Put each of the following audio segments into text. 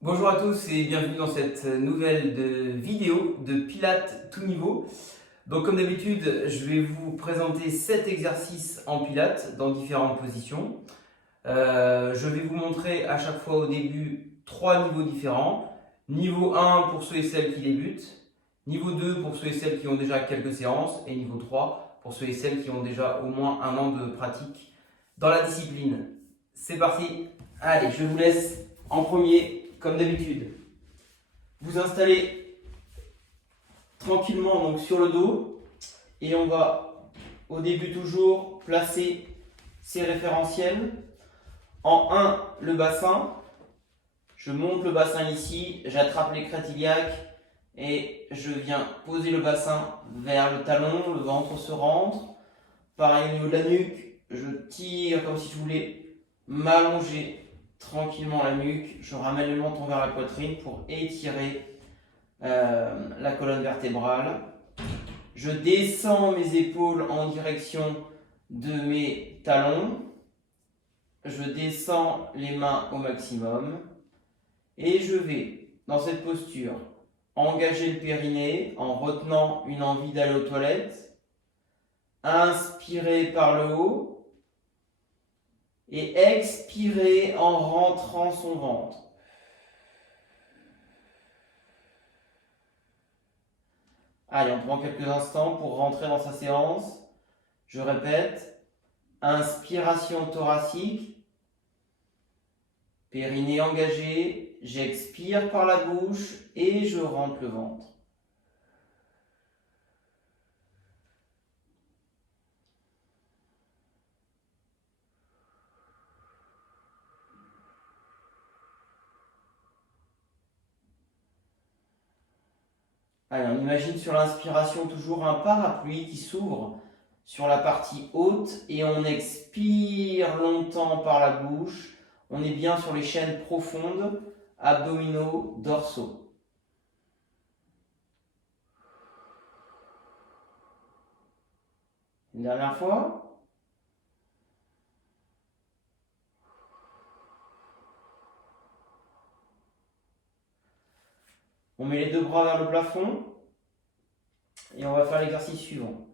Bonjour à tous et bienvenue dans cette nouvelle vidéo de Pilates tout niveau. Donc comme d'habitude, je vais vous présenter 7 exercices en Pilates dans différentes positions. Je vais vous montrer à chaque fois au début 3 niveaux différents. Niveau 1 pour ceux et celles qui débutent, niveau 2 pour ceux et celles qui ont déjà quelques séances et niveau 3 pour ceux et celles qui ont déjà au moins un an de pratique dans la discipline. C'est parti, allez, je vous laisse en premier. Comme d'habitude, vous installez tranquillement donc sur le dos et on va au début toujours placer ces référentiels. En 1, le bassin. Je monte le bassin ici, j'attrape les crêtes iliaques et je viens poser le bassin vers le talon, le ventre se rentre. Pareil au niveau de la nuque, je tire comme si je voulais m'allonger tranquillement la nuque, je ramène le menton vers la poitrine pour étirer la colonne vertébrale. Je descends mes épaules en direction de mes talons. Je descends les mains au maximum. Et je vais, dans cette posture, engager le périnée en retenant une envie d'aller aux toilettes. Inspirer par le haut. Et expirer en rentrant son ventre. Allez, on prend quelques instants pour rentrer dans sa séance. Je répète, inspiration thoracique, périnée engagé, j'expire par la bouche et je rentre le ventre. Allez, on imagine sur l'inspiration toujours un parapluie qui s'ouvre sur la partie haute et on expire longtemps par la bouche. On est bien sur les chaînes profondes, abdominaux, dorsaux. Une dernière fois. On met les deux bras vers le plafond et on va faire l'exercice suivant.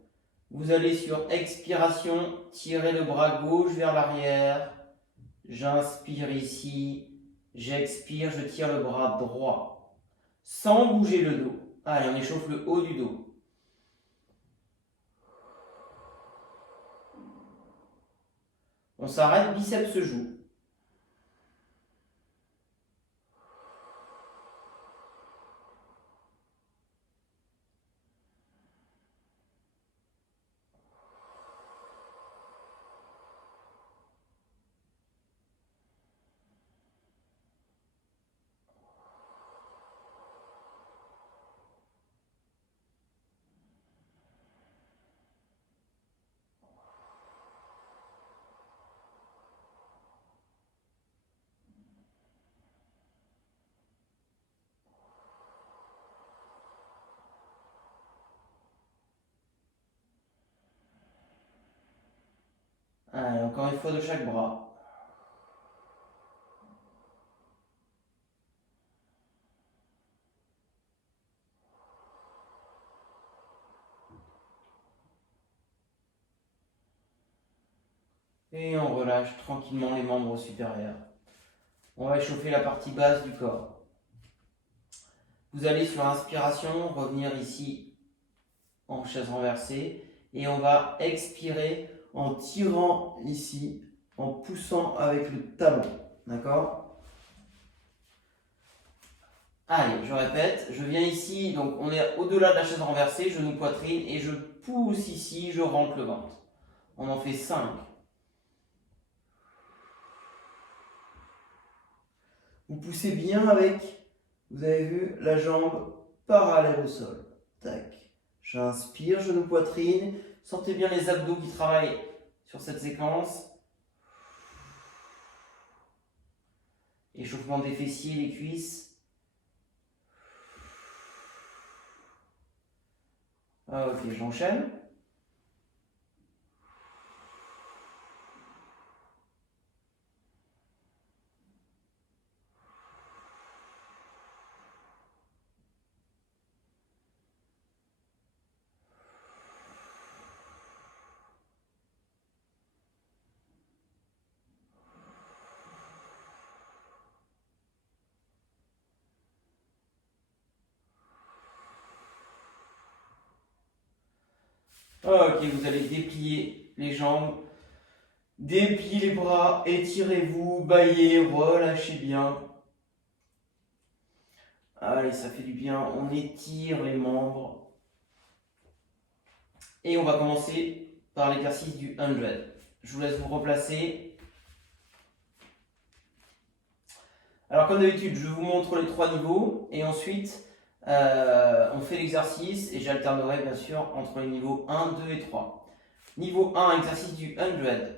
Vous allez sur expiration, tirer le bras gauche vers l'arrière. J'inspire ici, j'expire, je tire le bras droit. Sans bouger le dos. Allez, on échauffe le haut du dos. On s'arrête, biceps se joue. Allez, encore une fois de chaque bras. Et on relâche tranquillement les membres supérieurs. On va échauffer la partie basse du corps. Vous allez sur l'inspiration revenir ici en chaise renversée et on va expirer en tirant ici, en poussant avec le talon. D'accord ? Allez, je répète, je viens ici, donc on est au-delà de la chaise renversée, genou poitrine, et je pousse ici, je rentre le ventre. On en fait 5. Vous poussez bien avec, vous avez vu, la jambe parallèle au sol. Tac. J'inspire, genou poitrine. Sentez bien les abdos qui travaillent sur cette séquence. Échauffement des fessiers, des cuisses. Ok, j'enchaîne. Ok, vous allez déplier les jambes, dépliez les bras, étirez-vous, baillez, relâchez bien. Allez, ça fait du bien, on étire les membres. Et on va commencer par l'exercice du 100. Je vous laisse vous replacer. Alors comme d'habitude, je vous montre les 3 niveaux et ensuite on fait l'exercice et j'alternerai bien sûr entre les niveaux 1, 2 et 3. Niveau 1, exercice du 100.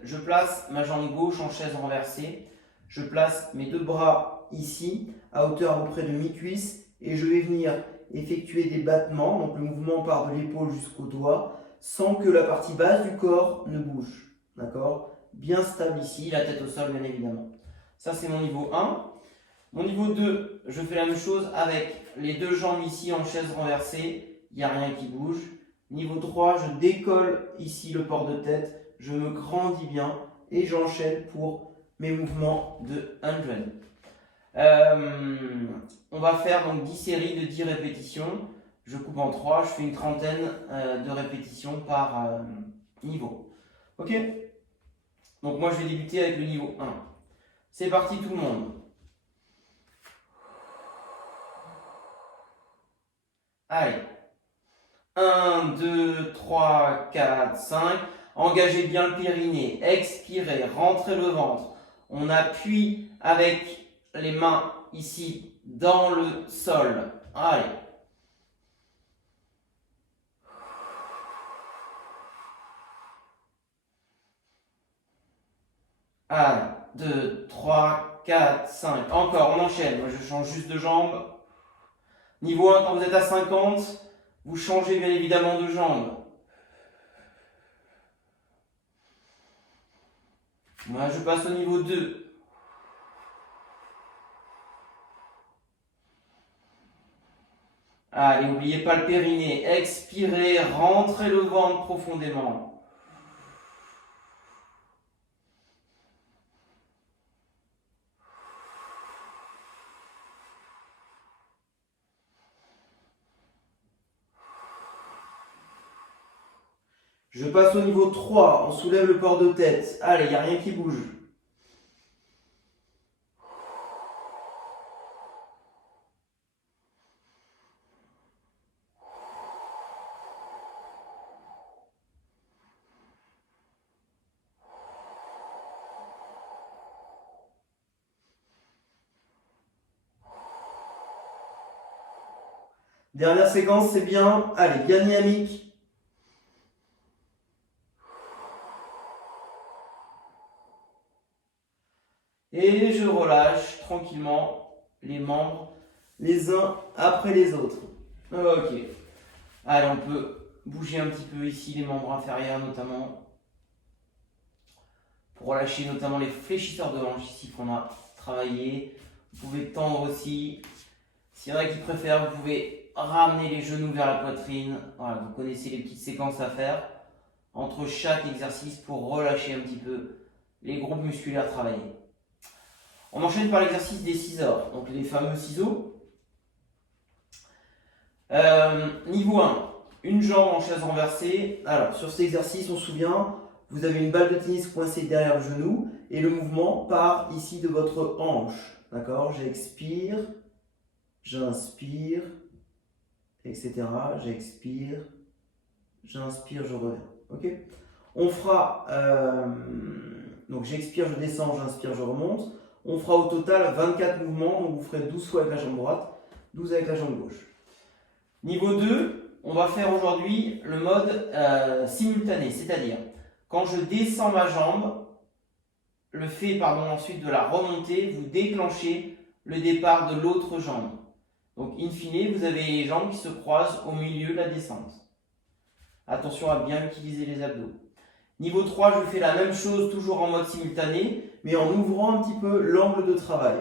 Je place ma jambe gauche en chaise renversée. Je place mes 2 bras ici, à hauteur à peu près de mi-cuisse, et je vais venir effectuer des battements. Donc le mouvement part de l'épaule jusqu'au doigt, sans que la partie basse du corps ne bouge. D'accord? Bien stable ici, la tête au sol bien évidemment. Ça c'est mon niveau 1. Mon niveau 2, je fais la même chose avec les 2 jambes ici en chaise renversée, il n'y a rien qui bouge. Niveau 3, je décolle ici le port de tête, je me grandis bien et j'enchaîne pour mes mouvements de 100. On va faire donc 10 séries de 10 répétitions. Je coupe en 3, je fais une trentaine de répétitions par niveau. Ok? Donc moi je vais débuter avec le niveau 1. C'est parti tout le monde. Allez. 1, 2, 3, 4, 5. Engagez bien le périnée. Expirez. Rentrez le ventre. On appuie avec les mains ici dans le sol. Allez. Un, 2, 3, 4, 5. Encore, on enchaîne. Moi, je change juste de jambe. Niveau 1, quand vous êtes à 50, vous changez bien évidemment de jambe. Moi, je passe au niveau 2. Allez, n'oubliez pas le périnée. Expirez, rentrez le ventre profondément. Je passe au niveau 3, on soulève le port de tête. Allez, il n'y a rien qui bouge. Dernière séquence, c'est bien. Allez, bien dynamique. Et je relâche tranquillement les membres les uns après les autres. Ok. Allez, on peut bouger un petit peu ici les membres inférieurs notamment. Pour relâcher notamment les fléchisseurs de hanches ici qu'on a travaillé. Vous pouvez tendre aussi. S'il y en a qui préfèrent, vous pouvez ramener les genoux vers la poitrine. Voilà, vous connaissez les petites séquences à faire entre chaque exercice pour relâcher un petit peu les groupes musculaires travaillés. On enchaîne par l'exercice des scissors, donc les fameux ciseaux. Niveau 1, une jambe en chaise renversée. Alors, sur cet exercice, on se souvient, vous avez une balle de tennis coincée derrière le genou et le mouvement part ici de votre hanche. D'accord? J'expire, j'inspire, etc. J'expire, j'inspire, je reviens. Ok? On fera, donc j'expire, je descends, j'inspire, je remonte. On fera au total 24 mouvements, donc vous ferez 12 fois avec la jambe droite, 12 avec la jambe gauche. Niveau 2, on va faire aujourd'hui le mode simultané, c'est-à-dire quand je descends ma jambe, le fait ensuite de la remonter, vous déclenchez le départ de l'autre jambe. Donc in fine, vous avez les jambes qui se croisent au milieu de la descente. Attention à bien utiliser les abdos. Niveau 3, je fais la même chose, toujours en mode simultané, mais en ouvrant un petit peu l'angle de travail.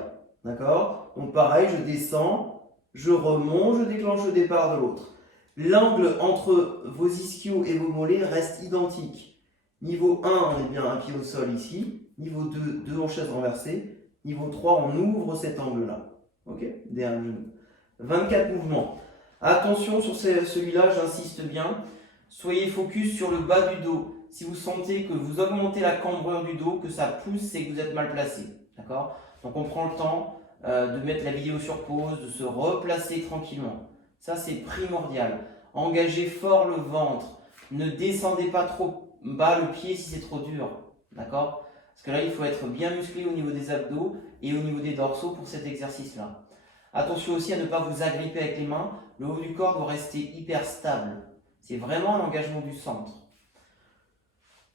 D'accord? Donc pareil, je descends, je remonte, je déclenche le départ de l'autre. L'angle entre vos ischios et vos mollets reste identique. Niveau 1, on est bien un pied au sol ici. Niveau 2, 2 en chaise renversée. Niveau 3, on ouvre cet angle-là. Ok? Derrière le genou. 24 mouvements. Attention sur celui-là, j'insiste bien. soyez focus sur le bas du dos. Si vous sentez que vous augmentez la cambrure du dos, que ça pousse, c'est que vous êtes mal placé. D'accord? Donc on prend le temps de mettre la vidéo sur pause, de se replacer tranquillement. Ça, c'est primordial. Engagez fort le ventre. Ne descendez pas trop bas le pied si c'est trop dur. D'accord? Parce que là, il faut être bien musclé au niveau des abdos et au niveau des dorsaux pour cet exercice-là. Attention aussi à ne pas vous agripper avec les mains. Le haut du corps doit rester hyper stable. C'est vraiment un engagement du centre.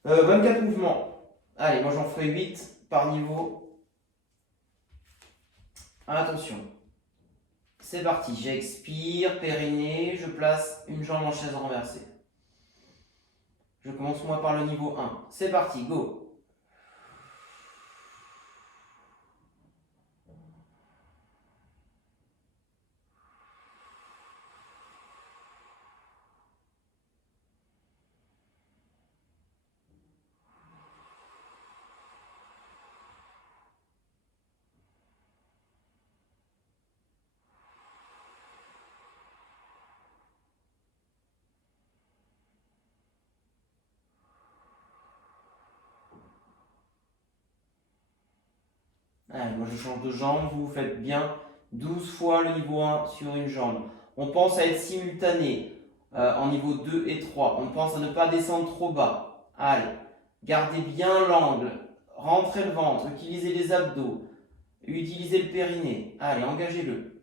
24 mouvements. Allez, moi j'en ferai 8 par niveau. Attention. C'est parti. J'expire, périnée. Je place une jambe en chaise renversée. Je commence moi par le niveau 1. C'est parti, go. Allez, moi je change de jambe, vous faites bien 12 fois le niveau 1 sur une jambe. On pense à être simultané en niveau 2 et 3. On pense à ne pas descendre trop bas. Allez, gardez bien l'angle, rentrez le ventre, utilisez les abdos, utilisez le périnée. Allez, engagez-le.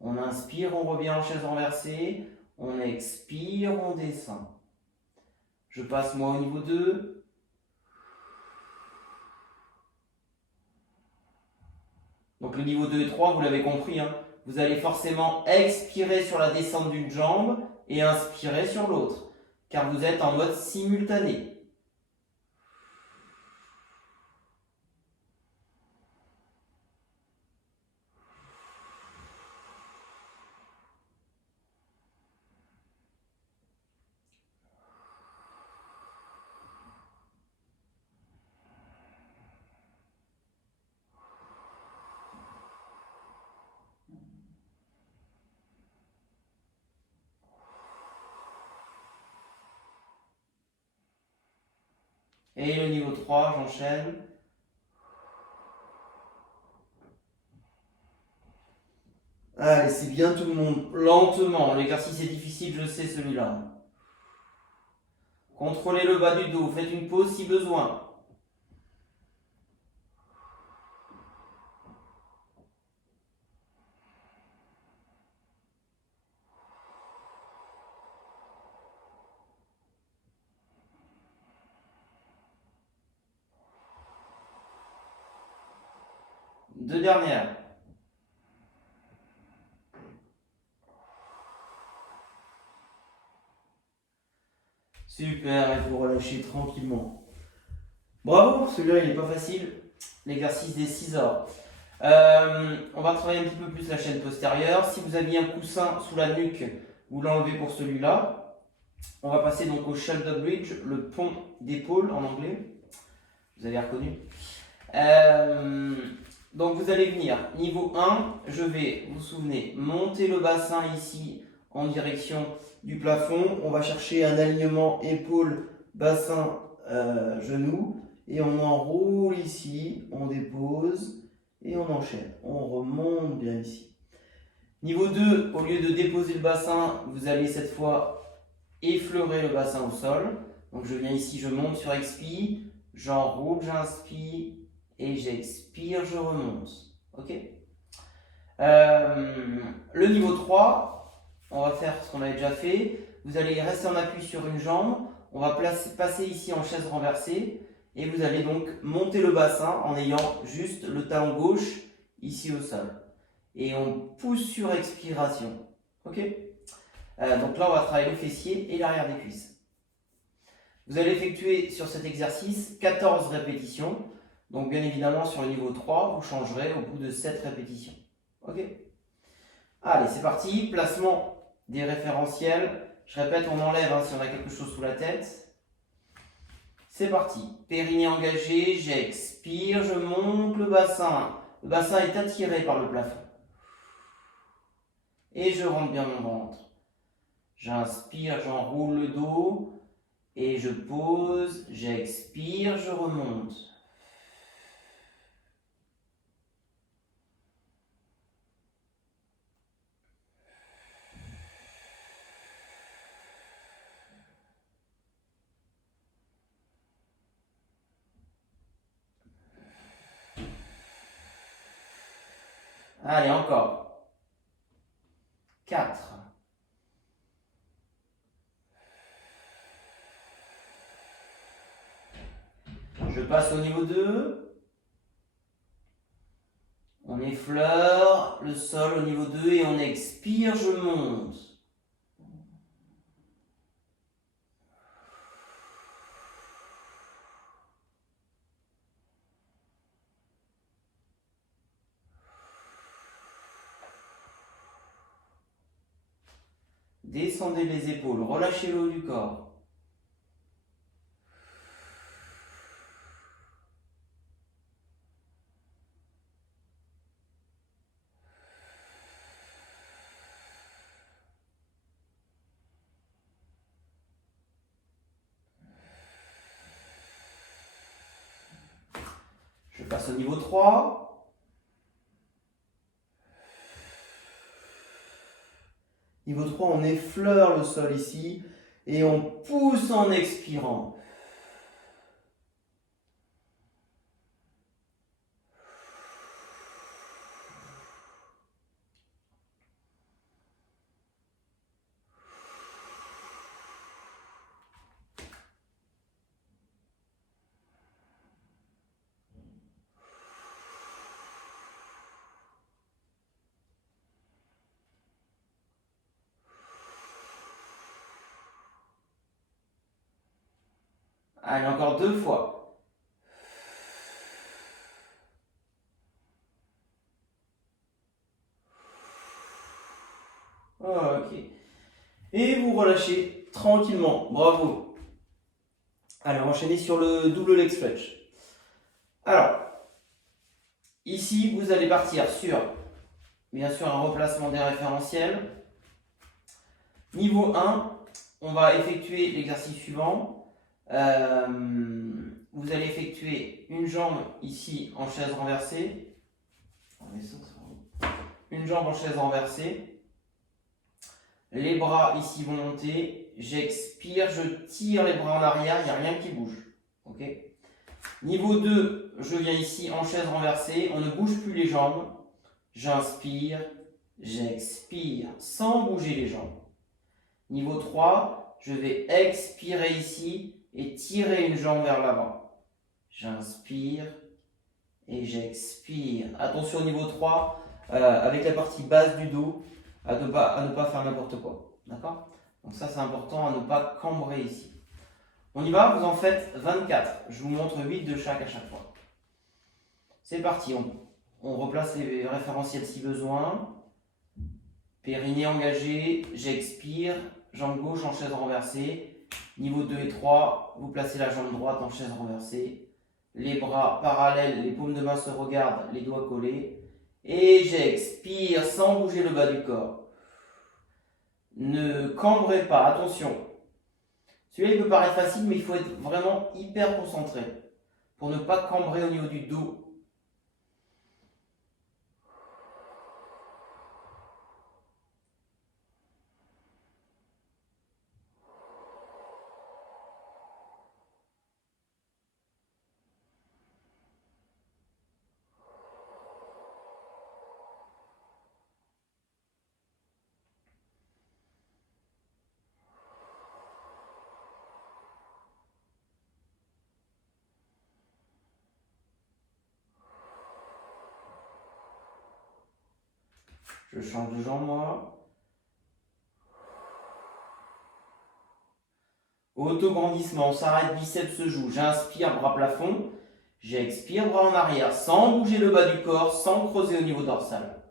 On inspire, on revient en chaise renversée. On expire, on descend. Je passe moi au niveau 2. Donc le niveau 2 et 3, vous l'avez compris, hein, vous allez forcément expirer sur la descente d'une jambe et inspirer sur l'autre, car vous êtes en mode simultané. Et le niveau 3, j'enchaîne. Allez, c'est bien tout le monde. Lentement, l'exercice est difficile, je sais celui-là. Contrôlez le bas du dos, faites une pause si besoin. Deux dernières. Super, et vous relâchez tranquillement. Bravo, celui-là il n'est pas facile. L'exercice des 6 heures. On va travailler un petit peu plus la chaîne postérieure. Si vous aviez un coussin sous la nuque, vous l'enlevez pour celui-là. On va passer donc au shoulder bridge, le pont d'épaule en anglais. Vous avez reconnu. Donc vous allez venir, niveau 1, je vais, vous vous souvenez, monter le bassin ici en direction du plafond. On va chercher un alignement épaule, bassin, genou. Et on enroule ici, on dépose et on enchaîne. On remonte bien ici. Niveau 2, au lieu de déposer le bassin, vous allez cette fois effleurer le bassin au sol. Donc je viens ici, je monte sur expire, j'enroule, j'inspire et j'expire, je remonte. Ok. Le niveau 3, on va faire ce qu'on avait déjà fait. Vous allez rester en appui sur une jambe. On va passer ici en chaise renversée. Et vous allez donc monter le bassin en ayant juste le talon gauche ici au sol. Et on pousse sur expiration. Ok. Donc là, on va travailler le fessier et l'arrière des cuisses. Vous allez effectuer sur cet exercice 14 répétitions. Donc bien évidemment, sur le niveau 3, vous changerez au bout de 7 répétitions. Ok. Allez, c'est parti. Placement des référentiels. Je répète, on enlève si on a quelque chose sous la tête. C'est parti. Périnée engagé, j'expire, je monte le bassin. Le bassin est attiré par le plafond. et je rentre bien mon ventre. J'inspire, j'enroule le dos et je pose, j'expire, je remonte. Allez, encore. 4. Je passe au niveau 2. On effleure le sol au niveau 2 et on expire, je monte. Descendez les épaules, relâchez le haut du corps. Je passe au niveau 3. Niveau 3, on effleure le sol ici et on pousse en expirant. Allez, encore 2 fois. Ok. Et vous relâchez tranquillement. Bravo. Allez, enchaînez sur le double leg stretch. Alors, ici, vous allez partir sur, bien sûr, un replacement des référentiels. Niveau 1, on va effectuer l'exercice suivant. Vous allez effectuer une jambe ici en chaise renversée. Une jambe en chaise renversée. Les bras ici vont monter. J'expire, je tire les bras en arrière, il n'y a rien qui bouge. Okay. Niveau 2, je viens ici en chaise renversée. On ne bouge plus les jambes. J'inspire, j'expire sans bouger les jambes. Niveau 3, je vais expirer ici et tirer une jambe vers l'avant. J'inspire et j'expire. Attention au niveau 3, avec la partie basse du dos, à ne pas faire n'importe quoi. D'accord? Donc ça c'est important, à ne pas cambrer ici. On y va, vous en faites 24. Je vous montre 8 de chaque à chaque fois. C'est parti, on replace les référentiels si besoin. Périnée engagé, j'expire, jambe gauche en chaise renversée. Niveau 2 et 3, vous placez la jambe droite en chaise renversée. Les bras parallèles, les paumes de main se regardent, les doigts collés. Et j'expire sans bouger le bas du corps. Ne cambrez pas, attention. Celui-là il peut paraître facile, mais il faut être vraiment hyper concentré pour ne pas cambrer au niveau du dos. Je change de jambe, moi. Auto-grandissement, on s'arrête, biceps se joue. J'inspire, bras plafond. J'expire, bras en arrière, sans bouger le bas du corps, sans creuser au niveau dorsal.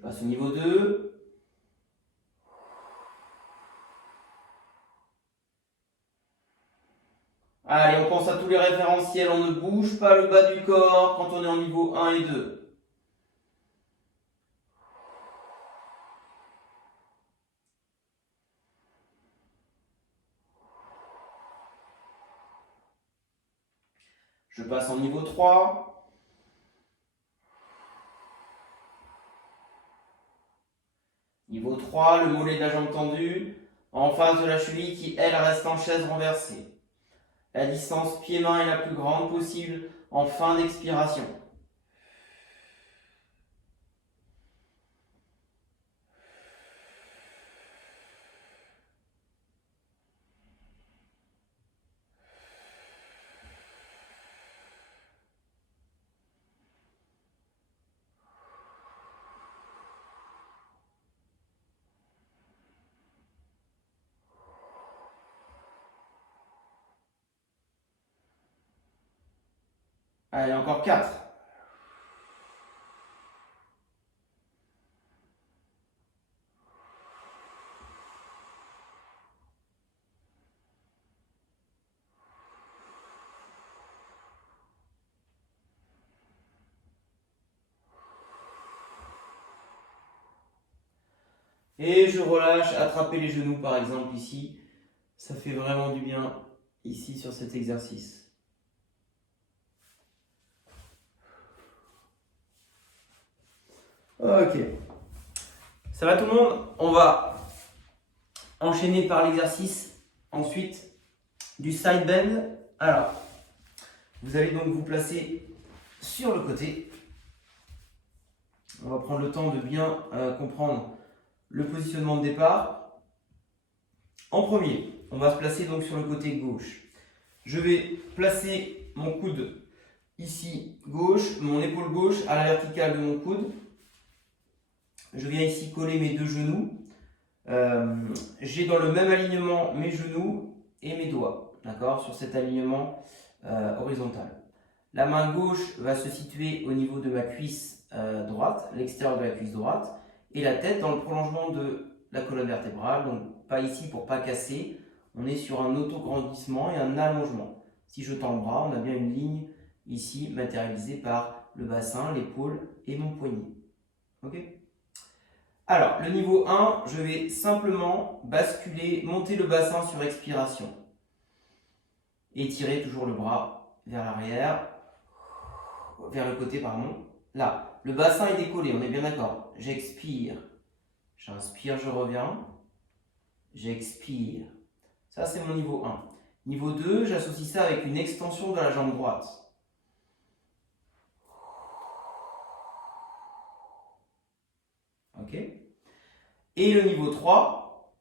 passe au niveau 2. Allez, on pense à tous les référentiels, on ne bouge pas le bas du corps quand on est en niveau 1 et 2. Je passe en niveau 3. Niveau 3, le mollet de la jambe tendue, en face de la cheville qui, elle, reste en chaise renversée. La distance pied-main est la plus grande possible en fin d'expiration. Allez, encore 4. Et je relâche, attraper les genoux par exemple ici. Ça fait vraiment du bien ici sur cet exercice. Ok. Ça va tout le monde? On va enchaîner par l'exercice ensuite du side bend. Alors, vous allez donc vous placer sur le côté. On va prendre le temps de bien comprendre le positionnement de départ. En premier, on va se placer donc sur le côté gauche. Je vais placer mon coude ici gauche, mon épaule gauche à la verticale de mon coude. Je viens ici coller mes deux genoux. J'ai dans le même alignement mes genoux et mes doigts, d'accord, sur cet alignement horizontal. La main gauche va se situer au niveau de ma cuisse droite, l'extérieur de la cuisse droite, et la tête dans le prolongement de la colonne vertébrale, donc pas ici pour pas casser. On est sur un auto-grandissement et un allongement. Si je tends le bras, on a bien une ligne ici matérialisée par le bassin, l'épaule et mon poignet. Ok ? Alors, le niveau 1, je vais simplement basculer, monter le bassin sur expiration. Étirer toujours le bras vers l'arrière, vers le côté, pardon. Là, le bassin est décollé, on est bien d'accord. J'expire, j'inspire, je reviens. J'expire. Ça, c'est mon niveau 1. Niveau 2, j'associe ça avec une extension de la jambe droite. Ok ? Et le niveau 3,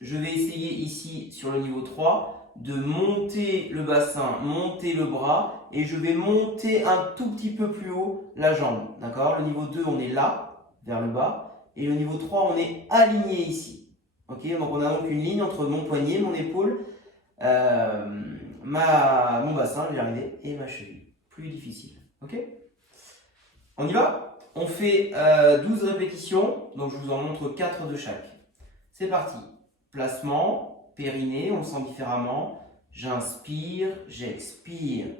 je vais essayer ici, sur le niveau 3, de monter le bassin, monter le bras, et je vais monter un tout petit peu plus haut la jambe. D'accord ? Le niveau 2, on est là, vers le bas, et le niveau 3, on est aligné ici. Ok ? Donc on a donc une ligne entre mon poignet, mon épaule, mon bassin, je vais y arriver, et ma cheville. Plus difficile. Ok ? On y va ? On fait 12 répétitions, donc je vous en montre 4 de chaque. C'est parti. Placement, périnée, on le sent différemment. J'inspire, j'expire.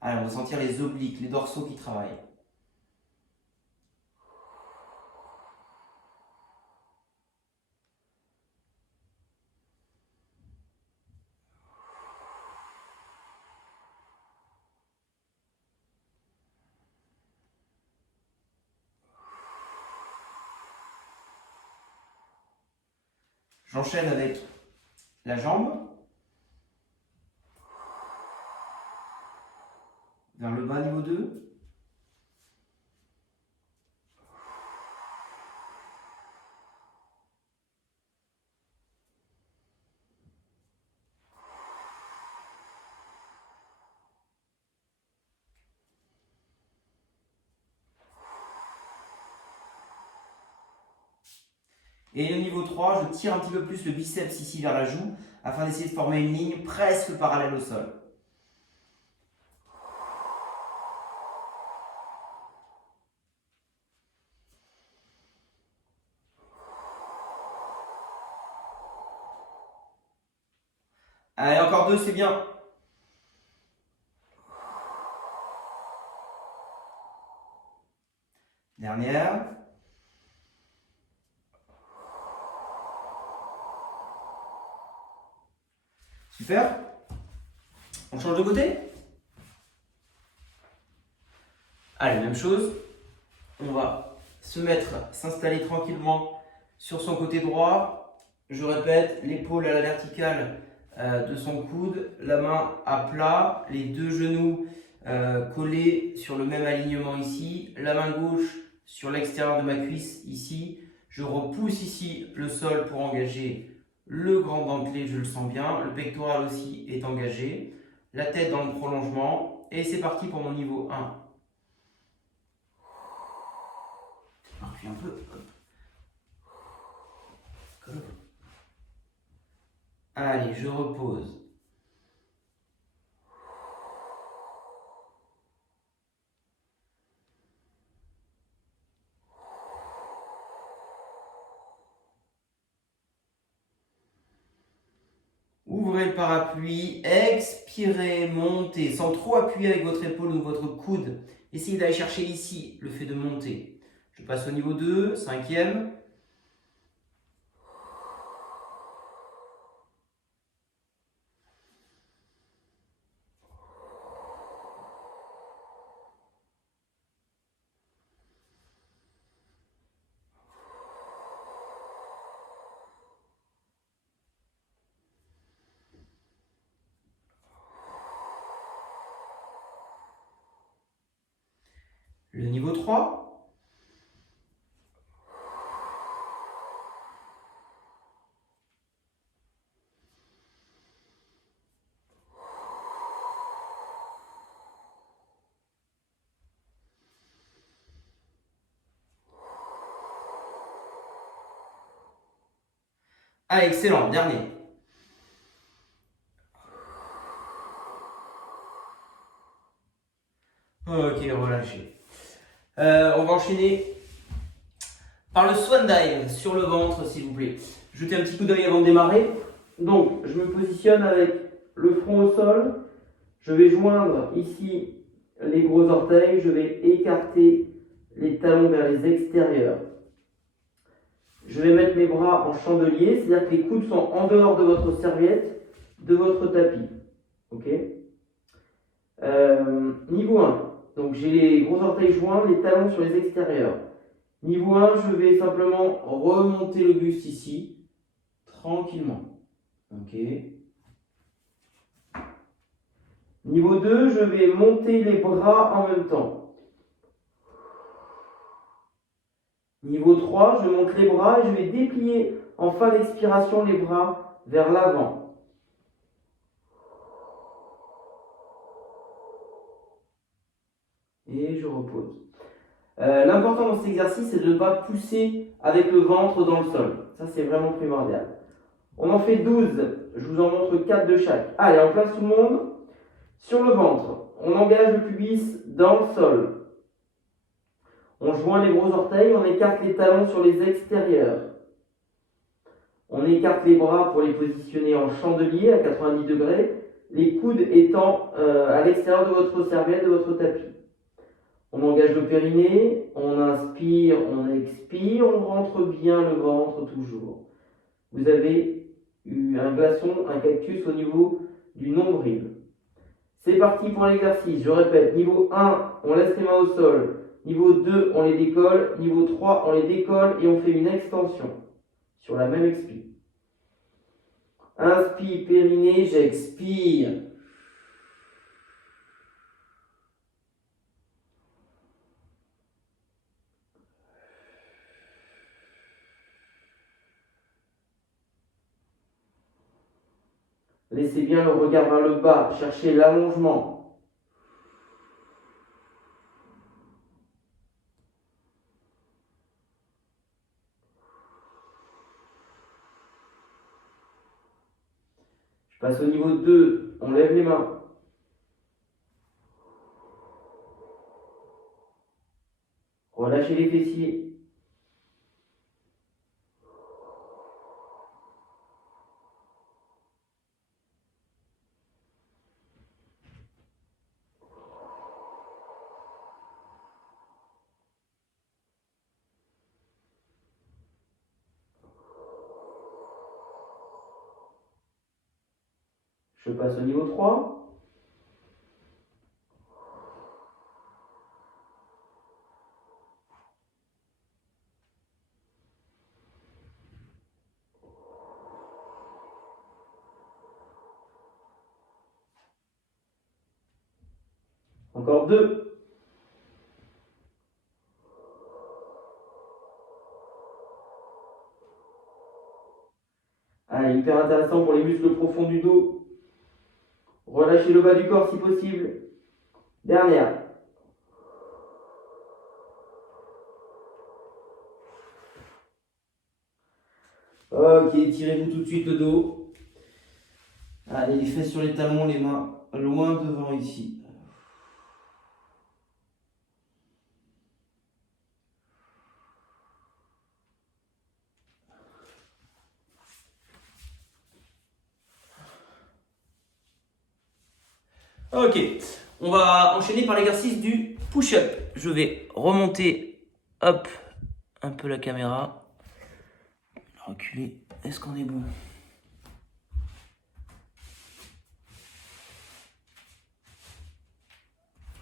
Allez, on va sentir les obliques, les dorsaux qui travaillent. J'enchaîne avec la jambe. Vers le bas, niveau 2. Et au niveau 3, je tire un petit peu plus le biceps ici vers la joue afin d'essayer de former une ligne presque parallèle au sol. Allez, encore 2, c'est bien. Dernière. Super. On change de côté. Allez, même chose. On va s'installer tranquillement sur son côté droit. Je répète, l'épaule à la verticale de son coude, la main à plat, les deux genoux collés sur le même alignement ici, la main gauche sur l'extérieur de ma cuisse ici. Je repousse ici le sol pour engager le grand dentelé, je le sens bien. Le pectoral aussi est engagé. La tête dans le prolongement. Et c'est parti pour mon niveau 1. Appuie un peu. Hop. Comme. Allez, je repose. Ouvrez le parapluie, expirez, montez, sans trop appuyer avec votre épaule ou votre coude. Essayez d'aller chercher ici le fait de monter. Je passe au niveau 2, 5e. Le niveau 3. Ah, excellent, dernier. Ok, relâchez. On va enchaîner par le swan dive sur le ventre, s'il vous plaît. Jetez un petit coup d'œil avant de démarrer. Donc, je me positionne avec le front au sol. Je vais joindre ici les gros orteils. Je vais écarter les talons vers les extérieurs. Je vais mettre mes bras en chandelier, c'est-à-dire que les coudes sont en dehors de votre serviette, de votre tapis. Ok. Niveau 1. Donc j'ai les gros orteils joints, les talons sur les extérieurs. Niveau 1, je vais simplement remonter le buste ici, tranquillement. Ok. Niveau 2, je vais monter les bras en même temps. Niveau 3, je monte les bras et je vais déplier en fin d'expiration les bras vers l'avant. Et je repose. L'important dans cet exercice, c'est de ne pas pousser avec le ventre dans le sol. Ça, c'est vraiment primordial. On en fait 12. Je vous en montre 4 de chaque. Allez, on place tout le monde. Sur le ventre, on engage le pubis dans le sol. On joint les gros orteils, on écarte les talons sur les extérieurs. On écarte les bras pour les positionner en chandelier à 90 degrés, les coudes étant à l'extérieur de votre serviette, de votre tapis. On engage le périnée, on inspire, on expire, on rentre bien le ventre toujours. Vous avez eu un glaçon, un cactus au niveau du nombril. C'est parti pour l'exercice. Je répète, niveau 1, on laisse les mains au sol. Niveau 2, on les décolle. Niveau 3, on les décolle et on fait une extension sur la même expire. Inspire, périnée, j'expire. Laissez bien le regard vers le bas, cherchez l'allongement. passe au niveau 2, on lève les mains. Relâchez les fessiers. Je passe au niveau 3. Encore 2. Ah, hyper intéressant pour les muscles profonds du dos. Relâchez le bas du corps si possible. Dernière. Ok, tirez-vous tout de suite le dos. Allez, les fesses sur les talons, les mains loin devant ici. Ok, on va enchaîner par l'exercice du push-up. Je vais remonter, hop, un peu la caméra. Reculer, est-ce qu'on est bon?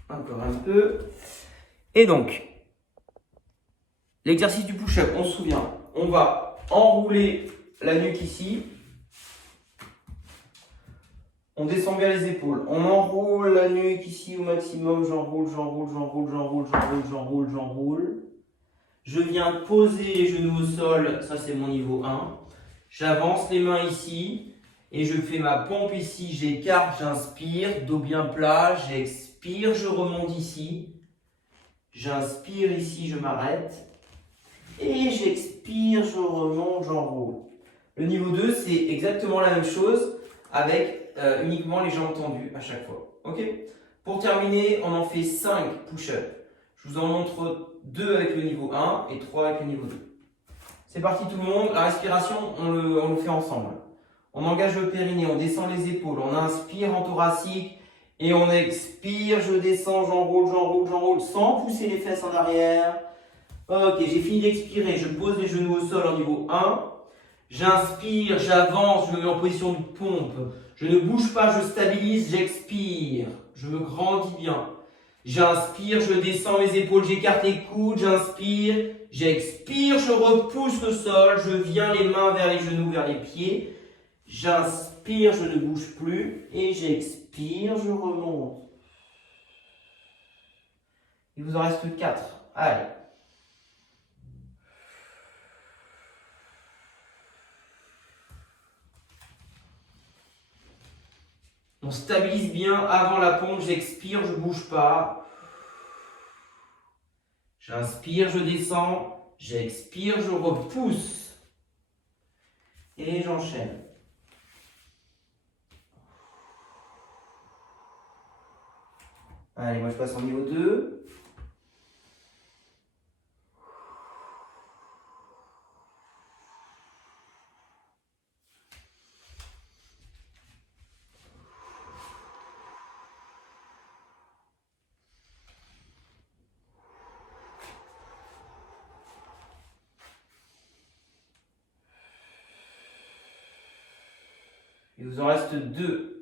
Encore un peu. Et donc, l'exercice du push-up, on se souvient, on va enrouler la nuque ici. On descend bien les épaules. On enroule la nuque ici au maximum. J'enroule, j'enroule, j'enroule, j'enroule, j'enroule, j'enroule, j'enroule. Je viens poser les genoux au sol. Ça, c'est mon niveau 1. J'avance les mains ici. Et je fais ma pompe ici. J'écarte, j'inspire. Dos bien plat. J'expire, je remonte ici. J'inspire ici, je m'arrête. Et j'expire, je remonte, j'enroule. Le niveau 2, c'est exactement la même chose avec uniquement les jambes tendues à chaque fois. Ok? Pour terminer, on en fait 5 push-ups. Je vous en montre 2 avec le niveau 1 et 3 avec le niveau 2. C'est parti tout le monde. La respiration, on le fait ensemble. On engage le périnée, on descend les épaules, on inspire en thoracique et on expire, je descends, j'enroule, j'enroule, j'enroule, sans pousser les fesses en arrière. Ok, j'ai fini d'expirer, je pose les genoux au sol en niveau 1. J'inspire, j'avance, je me mets en position de pompe. Je ne bouge pas, je stabilise, j'expire. Je me grandis bien. J'inspire, je descends mes épaules, j'écarte les coudes, j'inspire, j'expire, je repousse le sol, je viens les mains vers les genoux, vers les pieds. J'inspire, je ne bouge plus et j'expire, je remonte. Il vous en reste 4. Allez. On stabilise bien avant la pompe, j'expire, je ne bouge pas. J'inspire, je descends, j'expire, je repousse. Et j'enchaîne. Allez, moi je passe en niveau 2. Il vous en reste 2.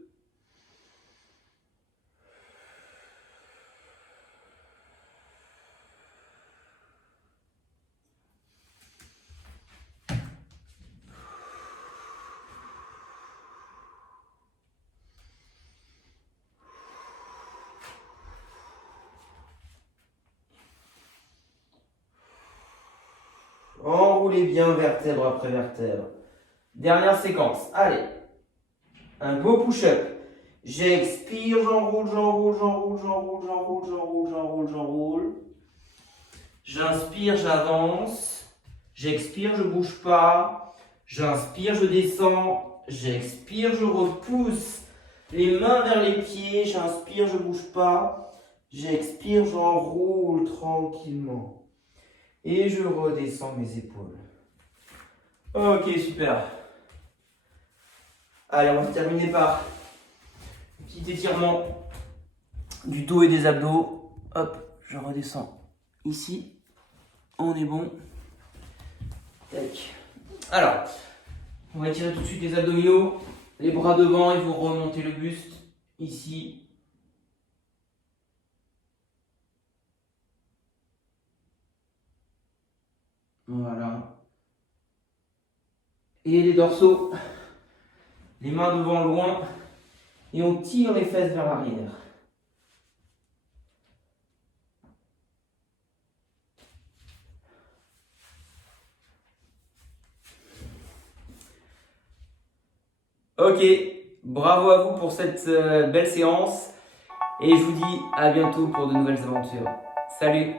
Enroulez bien vertèbre après vertèbre. Dernière séquence. Allez. Un beau push-up. J'expire, j'enroule, j'enroule, j'enroule, j'enroule, j'enroule, j'enroule, j'enroule, j'enroule. J'inspire, j'avance. J'expire, je ne bouge pas. J'inspire, je descends. j'expire, je repousse les mains vers les pieds, j'inspire, je bouge pas, j'expire, j'enroule tranquillement et je redescends mes épaules. Ok, super. Allez, on va terminer par un petit étirement du dos et des abdos. Hop, je redescends ici. On est bon. Tac. Alors, on va étirer tout de suite les abdominaux, les bras devant et vous remontez le buste ici. Voilà. Et les dorsaux, les mains devant loin et on tire les fesses vers l'arrière. Ok, bravo à vous pour cette belle séance et je vous dis à bientôt pour de nouvelles aventures. Salut!